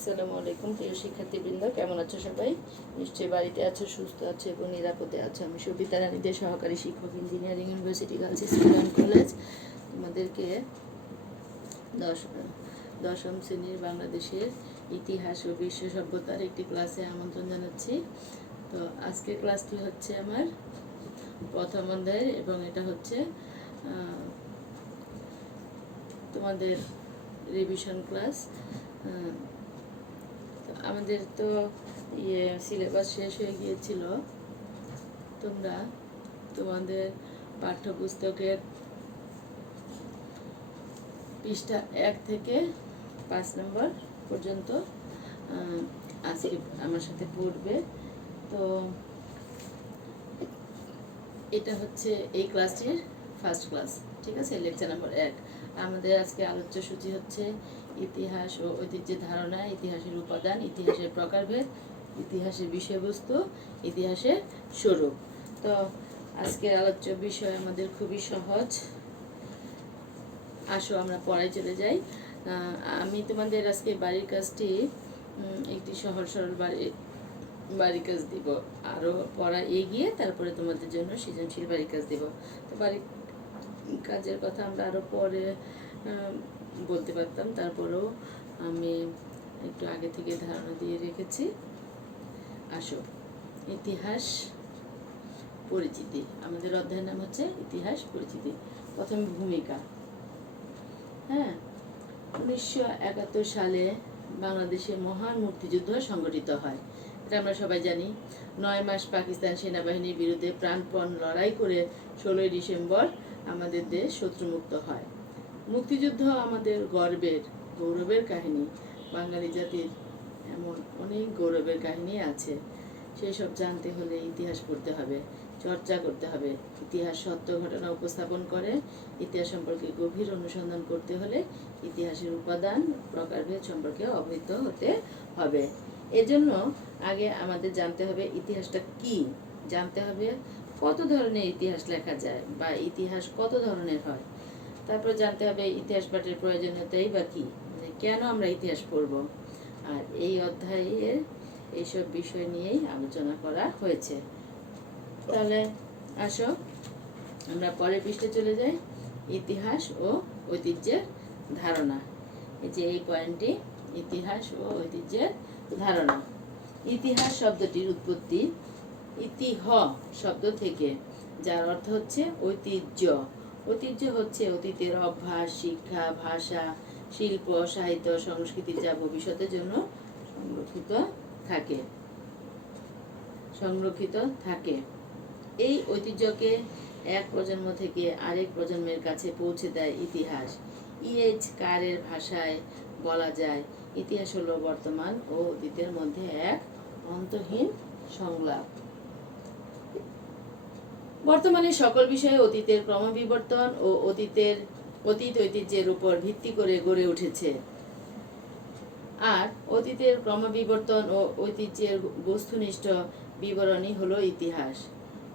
আসসালামু আলাইকুম প্রিয় শিক্ষার্থীবৃন্দ, কেমন আছো সবাই? নিশ্চয়ই বাড়িতে আছো, সুস্থ আছো এবং নিরাপদে আছো। আমি সবিতা রানী দে, সহকারী শিক্ষক, engineering university girls school and college. তোমাদেরকে দশম শ্রেণীর বাংলাদেশের ইতিহাস ও বিশ্ব সভ্যতার একটি ক্লাসে আমন্ত্রণ জানাচ্ছি। তো আজকের ক্লাসটি হচ্ছে আমার প্রথম অধ্যায়ের এবং এটা হচ্ছে তোমাদের রিভিশন ক্লাস। আমাদের তো সিলেবাস শেষ হয়ে গিয়েছিল। তোমরা তোমাদের পাঠ্যপুস্তকের পৃষ্ঠা 1 থেকে 5 নম্বর পর্যন্ত আজকে আমার সাথে পড়বে। তো এটা হচ্ছে এই ক্লাসটির ফার্স্ট ক্লাস, ঠিক আছে? Lecture number 1। আমাদের আজকে আলোচ্য সূচি হচ্ছে ইতিহাস ও ঐতিহ্যের ধারণা, ইতিহাসের উপাদান, ইতিহাসের প্রকারভেদ, ইতিহাসের বিষয়বস্তু, ইতিহাসের স্বরূপ। তো আজকের আলোচ্য বিষয় আমাদের খুবই সহজ। আসো আমরা পড়ায় চলে যাই। আমি তোমাদের আজকে বাড়ির কাজটি একটি সহজ সরল বাড়ির কাজ দিব। আরও পড়া এগিয়ে তারপরে তোমাদের জন্য সৃজনশীল বাড়ির কাজ দিব। তো বাড়ির কাজের কথা আমরা আরও পরে বলতে পারতাম, তারপরেও আমি একটু আগে থেকে ধারণা দিয়ে রেখেছি। আসো, ইতিহাস পরিচিতি। আমাদের অধ্যায়ের নাম হচ্ছে ইতিহাস পরিচিতি। প্রথমে ভূমিকা। 1971 সালে বাংলাদেশে মহান মুক্তিযুদ্ধ সংগঠিত হয়। এটা আমরা সবাই জানি। 9 মাস পাকিস্তান সেনাবাহিনীর বিরুদ্ধে প্রাণপণ লড়াই করে 16ই ডিসেম্বর আমাদের দেশ শত্রুমুক্ত হয়। মুক্তিযুদ্ধ আমাদের গৌরবের কাহিনী। বাঙালি জাতির এমন অনেক গৌরবের কাহিনী আছে, সেই সব জানতে হলে ইতিহাস পড়তে হবে, চর্চা করতে হবে। ইতিহাস সত্য ঘটনা উপস্থাপন করে। ইতিহাস সম্পর্কে গভীর অনুসন্ধান করতে হলে ইতিহাসের উপাদান, প্রকারভেদ সম্পর্কে অবহিত হতে হবে। এজন্য আগে আমাদের জানতে হবে ইতিহাসটা কি, জানতে হবে কত ধরনের ইতিহাস লেখা যায় বা ইতিহাস কত ধরনের হয়। তারপর জানতে হবে ইতিহাস পাঠের প্রয়োজনীয়তাই বা কি, মানে কেন আমরা ইতিহাস পড়ব। আর এই অধ্যায়ের এইসব বিষয় নিয়েই আলোচনা করা হয়েছে। তাহলে আসো আমরা পরের পৃষ্ঠে চলে যাই। ইতিহাস ও ঐতিহ্যের ধারণা। এই যে এই পয়েন্টটি, ইতিহাস ও ঐতিহ্যের ধারণা। ইতিহাস শব্দটির উৎপত্তি ইতিহ শব্দ থেকে, যার অর্থ হচ্ছে ঐতিহ্য। ঐতিহ্য হচ্ছে অতীতের অভ্যাস, শিক্ষা, ভাষা, শিল্প, সাহিত্য, সংস্কৃতি যা ভবিষ্যতের জন্য সংরক্ষিত থাকে। এই ঐতিহ্যকে এক প্রজন্ম থেকে আরেক প্রজন্মের কাছে পৌঁছে দেয় ইতিহাস। ইএইচ কারের ভাষায় বলা যায়, ইতিহাস হলো বর্তমান ও অতীতের মধ্যে এক অন্তহীন সংলাপ। বর্তমানে সকল বিষয়ে অতীতের ক্রমবিবর্তন ও অতীত ঐতিহ্যের উপর ভিত্তি করে গড়ে উঠেছে। আর অতীতের ক্রমবিবর্তন ও ঐতিহ্যের বস্তুনিষ্ঠ বিবরণী হলো ইতিহাস।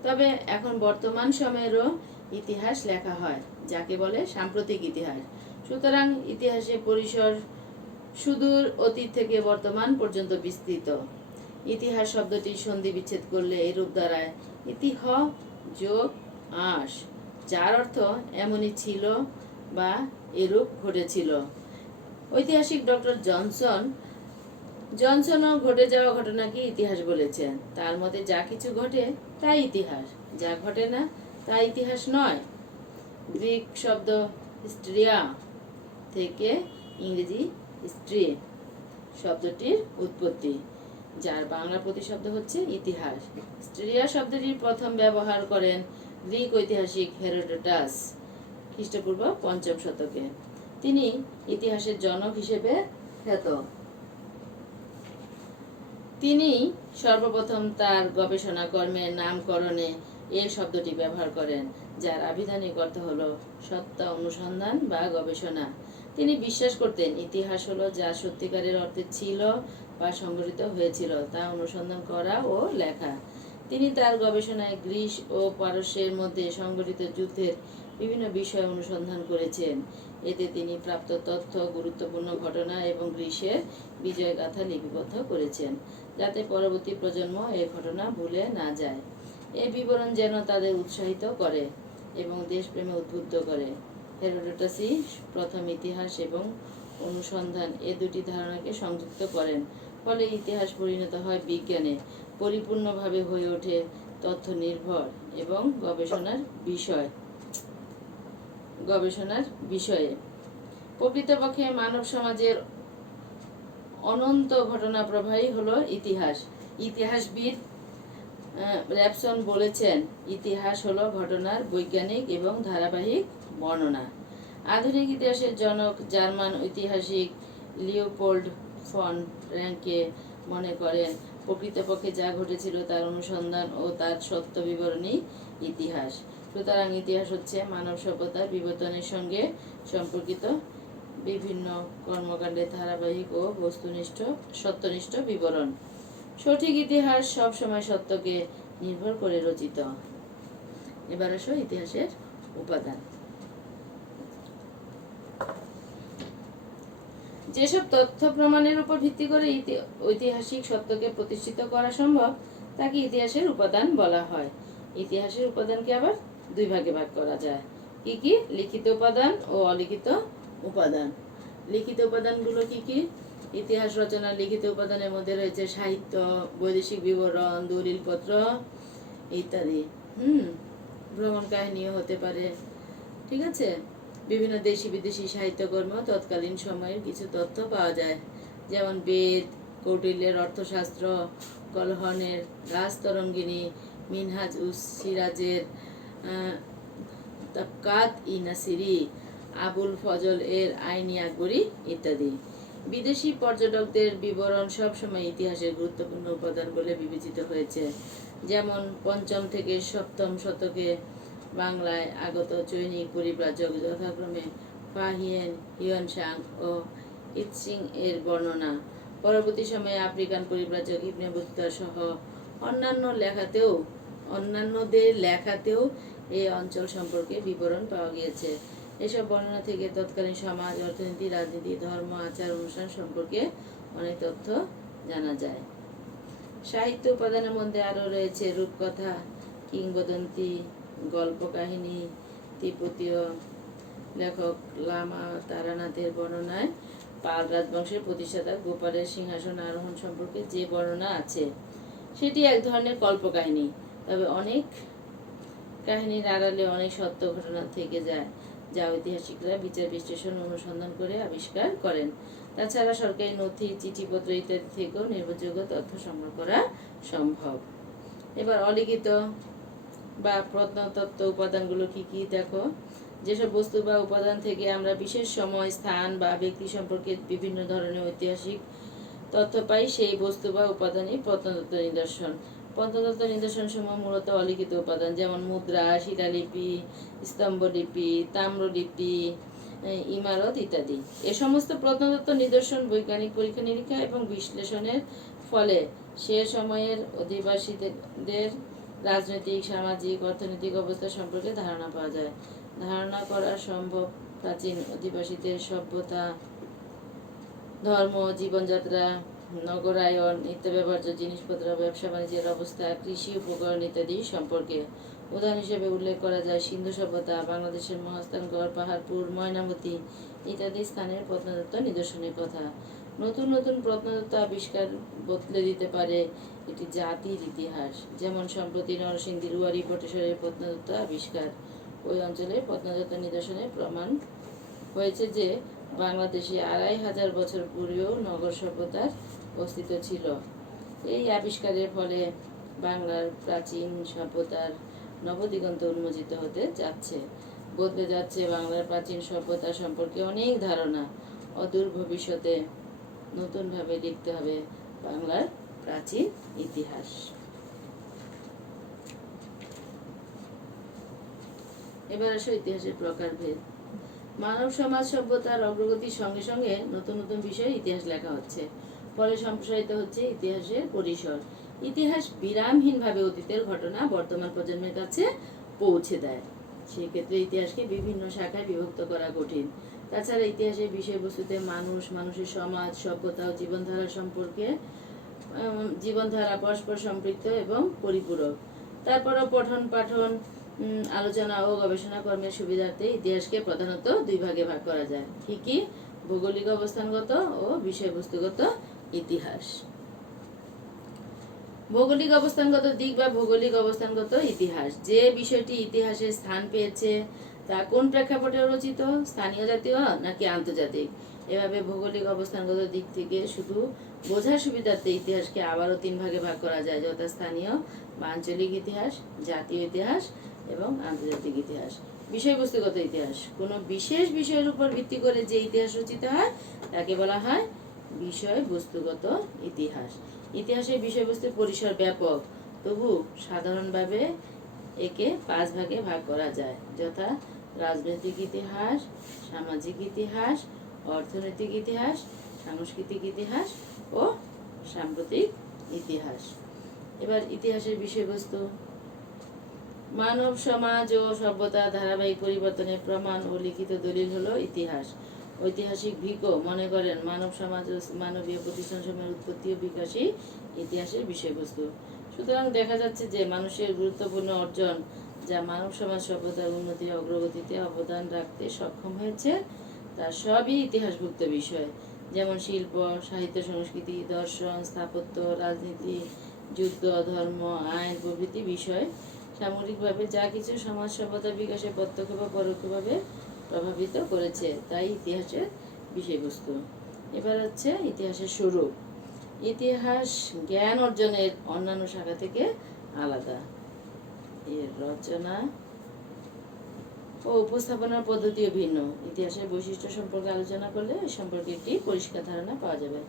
তবে এখন বর্তমান সময়েরও ইতিহাস লেখা হয়, যাকে বলে সাম্প্রতিক ইতিহাস। সুতরাং ইতিহাসের পরিসর সুদূর অতীত থেকে বর্তমান পর্যন্ত বিস্তৃত। ইতিহাস শব্দটি সন্ধি বিচ্ছেদ করলে এরূপ দাঁড়ায় ইতিহ যোগ আস, যার অর্থ এমনই ছিল বা এরূপ ঘটেছিল। ঐতিহাসিক ডক্টর জনসনও ঘটে যাওয়া ঘটনাকে ইতিহাস বলেছেন। তার মতে যা কিছু ঘটে তাই ইতিহাস, যা ঘটে না তা ইতিহাস নয়। গ্রিক শব্দ স্ট্রিয়া থেকে ইংরেজি স্ট্রি শব্দটির উৎপত্তি, যার বাংলা প্রতিশব্দ হচ্ছে ইতিহাস। স্ট্রিয়া শব্দটির প্রথম ব্যবহার করেন গ্রিক ঐতিহাসিক হেরোডোটাস খ্রিস্টপূর্ব 5ম শতকে। তিনি ইতিহাসের জনক হিসেবে খ্যাত। তিনি সর্বপ্রথম তার গবেষণা কর্মের নামকরণে এ শব্দটি ব্যবহার করেন, যার আভিধানিক অর্থ হলো সত্তা অনুসন্ধান বা গবেষণা। তিনি বিশ্বাস করতেন ইতিহাস হলো যা সত্যিকারের অর্থে ছিল বা সংঘটিত হয়েছিল তা অনুসন্ধান করা ও লেখা। তিনি তার গবেষণায় গ্রিস ও পারস্যের মধ্যে সংঘটিত যুদ্ধের বিভিন্ন বিষয় অনুসন্ধান করেছেন। এতে তিনি প্রাপ্ত তথ্য, গুরুত্বপূর্ণ ঘটনা এবং গ্রীষ্মের বিজয়গাথা লিপিবদ্ধ করেছেন, যাতে পরবর্তী প্রজন্ম এই ঘটনা ভুলে না যায়। এই বিবরণ যেন তাদের উৎসাহিত করে এবং দেশপ্রেমে উদ্বুদ্ধ করে। হেরোডোটাসই প্রথম ইতিহাস এবং অনুসন্ধান এ দুটি ধারণাকে সংযুক্ত করেন, ফলে ইতিহাস পরিণত হয় বিজ্ঞানে, পরিপূর্ণভাবে হয়ে ওঠে তথ্য নির্ভর এবং গবেষণার বিষয়ে। প্রকৃতপক্ষে মানব সমাজের অনন্ত ঘটনা প্রবাহই হলো ইতিহাস। ইতিহাসবিদ র্যাবসন বলেছেন, ইতিহাস হলো ঘটনার বৈজ্ঞানিক এবং ধারাবাহিক বর্ণনা। আধুনিক ইতিহাসের জনক জার্মান ঐতিহাসিক লিওপোল্ড ফন র্যাঙ্কে মনে করেন, প্রকৃতপক্ষে যা ঘটেছিল তার অনুসন্ধান ও তার সত্য বিবরণী ইতিহাস। সুতরাং ইতিহাস হচ্ছে মানব সভ্যতার বিবর্তনের সঙ্গে সম্পর্কিত বিভিন্ন কর্মকাণ্ডের ধারাবাহিক ও সত্যনিষ্ঠ বিবরণ। সঠিক ইতিহাস সবসময় সত্যকে নির্ভর করে রচিত। এবার আসো ইতিহাসের উপাদান। যেসব তথ্য প্রমাণের উপর ভিত্তি করে ঐতিহাসিক সত্যকে প্রতিষ্ঠিত করা সম্ভব তাকে ইতিহাসের উপাদান বলা হয়। ইতিহাসের উপাদানকে আবার দুই ভাগে ভাগ করা যায়। কি কি? লিখিত উপাদান ও অলিখিত উপাদান। লিখিত উপাদানগুলো কি কি? ইতিহাস রচনার লিখিত উপাদানের মধ্যে রয়েছে সাহিত্য, বৈদেশিক বিবরণ, দলিলপত্র ইত্যাদি। ভ্রমণ কাহিনীও হতে পারে, ঠিক আছে। বিভিন্ন দেশি বিদেশি সাহিত্যকর্ম তৎকালীন সময়ের কিছু তথ্য পাওয়া যায়, যেমন বেদ, কৌটিল্যের অর্থশাস্ত্র, কলহনের রাজতরঙ্গিনী, মিনহাজ উস সিরাজের তাবকাত ই নাসিরি, আবুল ফজল এর আইনি আকবরী ইত্যাদি। বিদেশি পর্যটকদের বিবরণ সবসময় ইতিহাসের গুরুত্বপূর্ণ উপাদান বলে বিবেচিত হয়েছে, যেমন 5ম থেকে 7ম শতকে বাংলায় আগত চৈনিক পরিব্রাজক যথাক্রমে ফাহিয়েন, হিউয়েনসাং ও ইৎসিং এর বর্ণনা। পরবর্তী সময়ে আফ্রিকান পরিব্রাজক ইবনে বতুতা সহ অন্যান্যদের লেখাতেও এই অঞ্চল সম্পর্কে বিবরণ পাওয়া গিয়েছে। এসব বর্ণনা থেকে তৎকালীন সমাজ, অর্থনীতি, রাজনীতি, ধর্ম, আচার অনুষ্ঠান সম্পর্কে অনেক তথ্য জানা যায়। সাহিত্য উপাদানের মধ্যে আরও রয়েছে রূপকথা, কিংবদন্তি, গল্প কাহিনী। তিব্বতীয় লেখক লামা তারানাথের বর্ণনায় পাল রাজবংশের প্রতিষ্ঠাতা গোপালের সিংহাসন আরোহণ সম্পর্কে যে বর্ণনা আছে সেটি এক ধরনের কল্পকাহিনী, তবে অনেক কাহিনীর আড়ালে অনেক সত্য ঘটনা থেকে যায়, যা ঐতিহাসিকরা বিচার বিশ্লেষণ অনুসন্ধান করে আবিষ্কার করেন। তাছাড়া সরকারি নথি, চিঠিপত্র ইত্যাদি থেকেও নির্ভরযোগ্য তথ্য সংগ্রহ করা সম্ভব। এবার অলিখিত বা প্রত্নতত্ত্ব উপাদানগুলো কি কি দেখো। যেসব বস্তু বা উপাদান থেকে আমরা বিশেষ সময়, স্থান বা ব্যক্তি সম্পর্কে বিভিন্ন ধরনের ঐতিহাসিক তথ্য পাই, সেই বস্তু বা উপাদানই প্রত্নতত্ত্ব নিদর্শন। প্রত্নতত্ত্ব নিদর্শন সমূহ মূলত অলিখিত উপাদান, যেমন মুদ্রা, শিলালিপি, স্তম্ভলিপি, তাম্রলিপি, ইমারত ইত্যাদি। এ সমস্ত প্রত্নতত্ত্ব নিদর্শন বৈজ্ঞানিক পরীক্ষা নিরীক্ষা এবং বিশ্লেষণের ফলে সে সময়ের অধিবাসীদের রাজনৈতিক, সামাজিক, অর্থনৈতিক অবস্থা সম্পর্কে ধারণা পাওয়া যায়। ধারণা করা সম্ভব প্রাচীন অধিবাসীদের সভ্যতা, ধর্ম, জীবনযাত্রা, নগরায়ন, নিত্যব্যবহার্য জিনিসপত্র, ব্যবসা বাণিজ্যের অবস্থা, কৃষি উপকরণ ইত্যাদি সম্পর্কে। উদাহরণ হিসেবে উল্লেখ করা যায় সিন্ধু সভ্যতা, বাংলাদেশের মহাস্থানগড়, পাহাড়পুর, ময়নামতি ইত্যাদি স্থানের প্রত্নতত্ত্ব নিদর্শনের কথা। নতুন নতুন প্রত্নতত্ত্ব আবিষ্কার বদলে দিতে পারে একটি জাতির ইতিহাস, যেমন সম্প্রতি নরসিংদীর রুয়ারি বটেশ্বরের প্রত্নতত্ত্ব আবিষ্কার। ওই অঞ্চলের প্রত্নতত্ত্ব নিদর্শনে প্রমাণ হয়েছে যে বাংলাদেশে 2500 বছর পূর্বেও নগর সভ্যতার অস্তিত্ব ছিল। এই আবিষ্কারের ফলে বাংলার প্রাচীন সভ্যতার নবদিগন্ত উন্মোচিত হতে যাচ্ছে, বদলে যাচ্ছে বাংলার প্রাচীন সভ্যতা সম্পর্কে অনেক ধারণা। অদূর ভবিষ্যতে নতুনভাবে লিখতে হবে বাংলার প্রাচীন ইতিহাস। এবার আসো ইতিহাসের প্রকারভেদ। মানব সমাজ সভ্যতার অগ্রগতির সঙ্গে সঙ্গে নতুন নতুন বিষয়ে ইতিহাস লেখা হচ্ছে, ফলে সম্প্রসারিত হচ্ছে ইতিহাসের পরিসর। ইতিহাস বিরামহীনভাবে অতীতের ঘটনা বর্তমান প্রজন্মের কাছে পৌঁছে দেয়। সেক্ষেত্রে ইতিহাসকে বিভিন্ন শাখায় বিভক্ত করা কঠিন। তাছাড়া ইতিহাসের বিষয়বস্তুতে মানুষ, মানুষের সমাজ, সভ্যতা ও জীবনধারা সম্পর্কে জীবনধারা পরস্পর সম্পৃক্ত এবং পরিপূরক। তারপরও পঠন পাঠন আলোচনা ও গবেষণা কর্মের সুবিধার্থে ইতিহাসকে প্রধানত দুই ভাগে ভাগ করা যায়। কি কি? ভৌগোলিক অবস্থানগত ও বিষয়বস্তুগত ইতিহাস। ভৌগোলিক অবস্থানগত দিক বা ভৌগোলিক অবস্থানগত ইতিহাস, যে বিষয়টি ইতিহাসে স্থান পেয়েছে তা কোন প্রেক্ষাপটে রচিত, স্থানীয় জাতীয় নাকি আন্তর্জাতিক। এভাবে ভৌগোলিক অবস্থানগত দিক থেকে শুধু বোঝার সুবিধার্থে ইতিহাসকে আবারও তিন ভাগে ভাগ করা যায়, যথা স্থানীয় বা আঞ্চলিক ইতিহাস, জাতীয় ইতিহাস এবং আন্তর্জাতিক ইতিহাস। বিষয়বস্তুগত ইতিহাস, কোনো বিশেষ বিষয়ের উপর ভিত্তি করে যে ইতিহাস রচিত হয় তাকে বলা হয় বিষয়বস্তুগত ইতিহাস। ইতিহাসের বিষয়বস্তুর পরিসর ব্যাপক, তবু সাধারণভাবে একে 5 ভাগে ভাগ করা যায়, যথা রাজনৈতিক ইতিহাস, সামাজিক ইতিহাস, অর্থনৈতিক ইতিহাস, সাংস্কৃতিক ইতিহাস ও সাম্প্রতিক ইতিহাস। এবার ইতিহাসের বিষয়বস্তু, মানব সমাজ ও সভ্যতার ধারাবাহিক পরিবর্তনের প্রমাণ ও লিখিত দলিল হলো ইতিহাস। ঐতিহাসিক ভিকো মনে করেন মানব সমাজ ও মানবীয় প্রতিষ্ঠানসমূহের উৎপত্তি ও বিকাশই ইতিহাসের বিষয়বস্তু। সুতরাং দেখা যাচ্ছে যে মানুষের গুরুত্বপূর্ণ অর্জন যা মানব সমাজ সভ্যতার উন্নতি অগ্রগতিতে অবদান রাখতে সক্ষম হয়েছে তা সবই ইতিহাসভুক্ত বিষয়, যেমন শিল্প, সাহিত্য, সংস্কৃতি, দর্শন, স্থাপত্য, রাজনীতি, যুদ্ধ, ধর্ম, আইন প্রভৃতি বিষয় সামগ্রিকভাবে যা কিছু সমাজ সভ্যতার বিকাশে প্রত্যক্ষ বা পরোক্ষভাবে প্রভাবিত করেছে তাই ইতিহাসের বিষয়বস্তু। এবার হচ্ছে ইতিহাসের স্বরূপ। ইতিহাস জ্ঞান অর্জনের অন্যান্য শাখা থেকে আলাদা। এর রচনা ও উপস্থাপনার পদ্ধতিও ভিন্ন। ইতিহাসের বৈশিষ্ট্য সম্পর্কে আলোচনা করলে এ সম্পর্কে একটি পরিষ্কার ধারণা পাওয়া যাবে।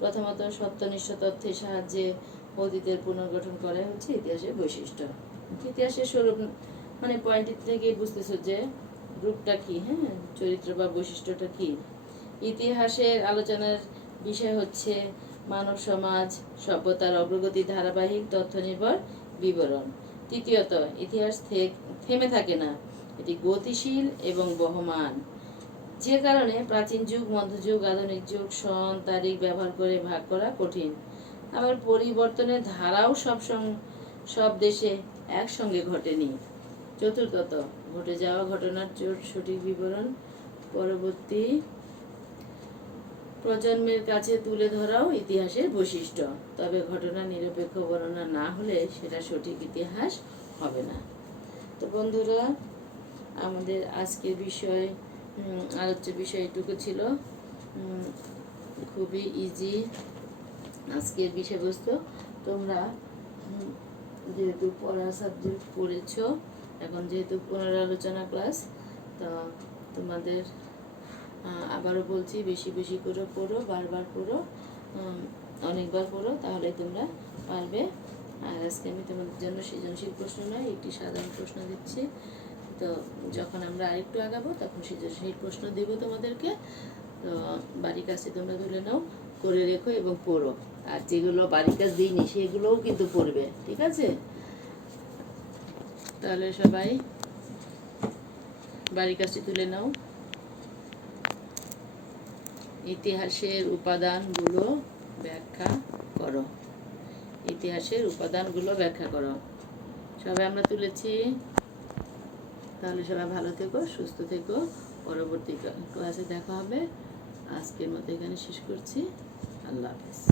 প্রথমত, সত্যনিষ্ঠ তথ্যের সাহায্যে অতীতের পুনর্গঠন করাই হচ্ছে ইতিহাসের বৈশিষ্ট্য। ইতিহাসের স্বরূপ মানে পয়েন্ট থেকে বুঝতেছো যে রূপটা কি, হ্যাঁ, চরিত্র বা বৈশিষ্ট্যটা কি। ইতিহাসের আলোচনার বিষয় হচ্ছে মানব সমাজ সভ্যতার অগ্রগতি ধারাবাহিক তথ্য নির্ভর বিবরণ। তৃতীয়ত, ইতিহাস থেমে থাকে না, এটি গতিশীল এবং বহমান, যে কারণে প্রাচীন যুগ, মধ্যযুগ, আধুনিক যুগ, সন তারিখ ব্যবহার করে ভাগ করা কঠিন। আবার পরিবর্তনের ধারাও সব দেশে একসঙ্গে ঘটেনি। চতুর্থত, ঘটে যাওয়া ঘটনার সঠিক বিবরণ পরবর্তী প্রজন্মের কাছে তুলে ধরাও ইতিহাসের বৈশিষ্ট্য। তবে ঘটনা নিরপেক্ষ বর্ণনা না হলে সেটা সঠিক ইতিহাস হবে না। তো বন্ধুরা, আমাদের আজকের আলোচ্য বিষয় এটুকু ছিল। খুবই ইজি আজকের বিষয়বস্তু। তোমরা যেহেতু পড়া সাবজেক্ট পড়েছো, এখন যেহেতু পুনরালোচনা ক্লাস, তো তোমাদের আবারও বলছি বেশি বেশি করে পড়ো, বারবার পড়ো, অনেকবার পড়ো, তাহলে তোমরা পারবে। আর আজকে আমি তোমাদের জন্য সৃজনশীল প্রশ্ন নয়, একটি সাধারণ প্রশ্ন দিচ্ছি। তো যখন আমরা আরেকটু আগাবো তখন সৃজনশীল প্রশ্ন দেব তোমাদেরকে। তো বাড়ির কাছে তোমরা তুলে নাও, করে রেখো এবং পড়ো। আর যেগুলো বাড়ির কাজ দিইনি সেগুলোও কিন্তু পড়বে, ঠিক আছে? তাহলে সবাই বাড়ির কাছে তুলে নাও। ইতিহাসের উপাদানগুলো ব্যাখ্যা করো। ইতিহাসের উপাদানগুলো ব্যাখ্যা করো। সবাই আমরা তুলেছি। তাহলে সবাই ভালো থেকো, সুস্থ থেকো। পরবর্তী ক্লাসে দেখা হবে। আজকের মতো এখানে শেষ করছি। আল্লাহ হাফেজ।